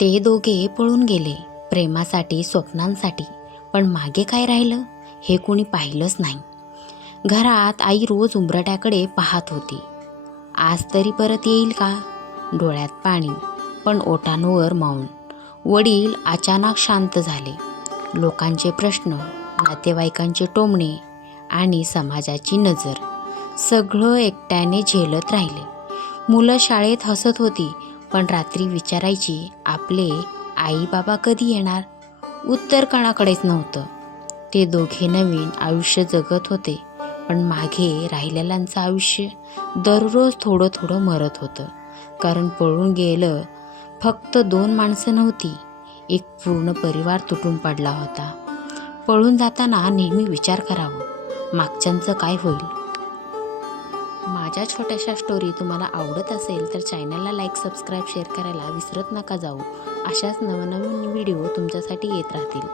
ते दोघे पळून गेले प्रेमासाठी, स्वप्नांसाठी. पण मागे काय राहिलं हे कोणी पाहिलंच नाही. घरात आई रोज उंबरट्याकडे पाहत होती. आज तरी परत येईल का? डोळ्यात पाणी, पण ओठांवर मौन. वडील अचानक शांत झाले. लोकांचे प्रश्न, नातेवाईकांचे टोमणे आणि समाजाची नजर सगळं एकट्याने झेलत राहिले. मुलं शाळेत हसत होती, पण रात्री विचारायची, आपले आई बाबा कधी येणार? उत्तर कोणाकडेच नव्हतं. ते दोघे नवीन आयुष्य जगत होते, पण मागे राहिलेल्यांचं आयुष्य दररोज थोडं थोडं मरत होतं. कारण पळून गेलं फक्त 2 माणसं नव्हती, एक पूर्ण परिवार तुटून पडला होता. पळून जाताना नेहमी विचार करावं, मागच्यांचं काय होईल? माझ्या छोट्याशा स्टोरी तुम्हाला आवडत असेल तर चॅनलला लाईक, सबस्क्राईब, शेअर करायला विसरत नका जाऊ. अशाच नवनवीन व्हिडिओ तुमच्यासाठी येत राहतील.